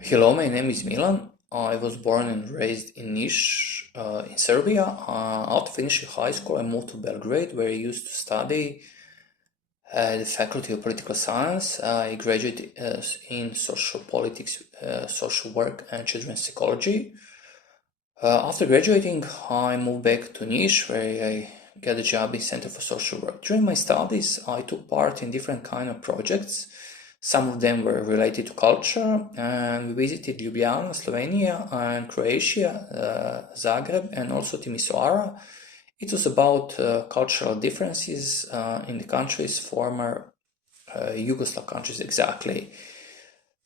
Hello, my name is Milan. I was born and raised in Niš, in Serbia. After finishing high school, I moved to Belgrade, where I used to study at the Faculty of Political Science. I graduated in social politics, social work, and children's psychology. After graduating, I moved back to Niš, where I got a job in Center for Social Work. During my studies, I took part in different kind of projects. Some of them were related to culture, and we visited Ljubljana, Slovenia, and Croatia, Zagreb, and also Timisoara. It was about cultural differences in the countries, former Yugoslav countries exactly.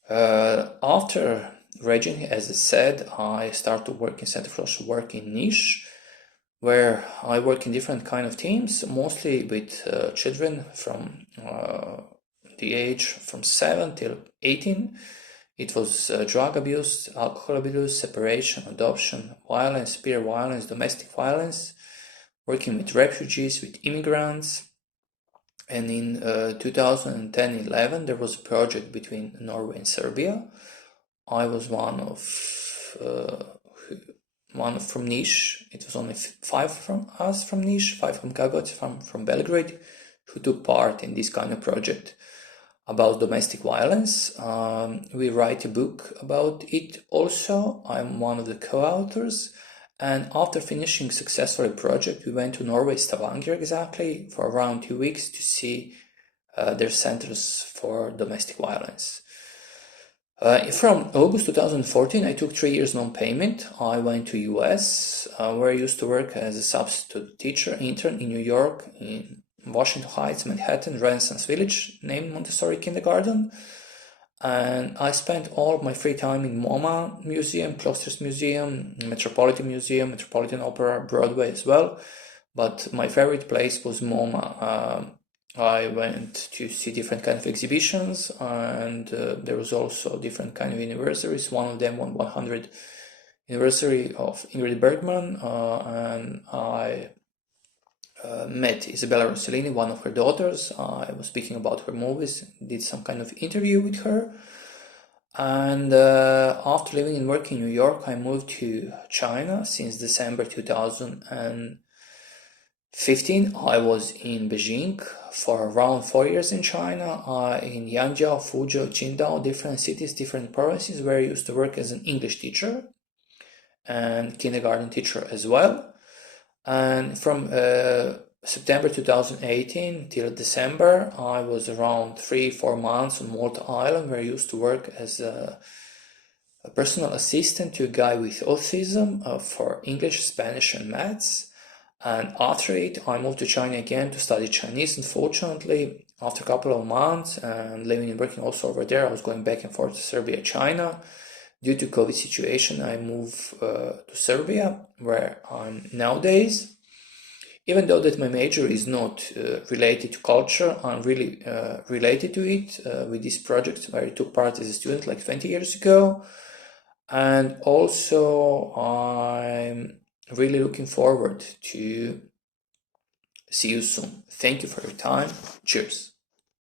After graduating, as I said, I started to work in Center for Social Work in Niš, where I work in different kind of teams, mostly with children from the age from 7 till 18. It was drug abuse, alcohol abuse, separation, adoption, violence, peer violence, domestic violence, working with refugees, with immigrants. And in 2010-11, there was a project between Norway and Serbia. I was one from Niš. It was only five from us from Niš, five from Kagoc, from Belgrade, who took part in this kind of project about domestic violence. We write a book about it also. I'm one of the co-authors. And after finishing successfully the project, we went to Norway, Stavanger exactly, for around 2 weeks to see their centers for domestic violence. From August 2014, I took 3 years non-payment. I went to US, where I used to work as a substitute teacher intern in New York, in Washington Heights, Manhattan, Renaissance Village, named Montessori Kindergarten. And I spent all of my free time in MoMA Museum, Cloisters Museum, Metropolitan Museum, Metropolitan Opera, Broadway as well. But my favorite place was MoMA. I went to see different kind of exhibitions, and there was also different kind of anniversaries. One of them on 100th anniversary of Ingrid Bergman, and I met Isabella Rossellini, one of her daughters. I was speaking about her movies, did some kind of interview with her. And after living and working in New York, I moved to China since December 2015. I was in Beijing for around 4 years in China, in Yangzhou, Fuzhou, Qingdao, different cities, different provinces, where I used to work as an English teacher and kindergarten teacher as well. And from September 2018 till December, I was around 3-4 months on Malta Island, where I used to work as a personal assistant to a guy with autism for English, Spanish, and maths. And after it, I moved to China again to study Chinese. Unfortunately, after a couple of months and living and working also over there, I was going back and forth to Serbia, China. Due to COVID situation, I moved to Serbia, where I'm nowadays. Even though that my major is not related to culture, I'm really related to it with this project where I took part as a student like 20 years ago. And also, I'm really looking forward to see you soon. Thank you for your time. Cheers.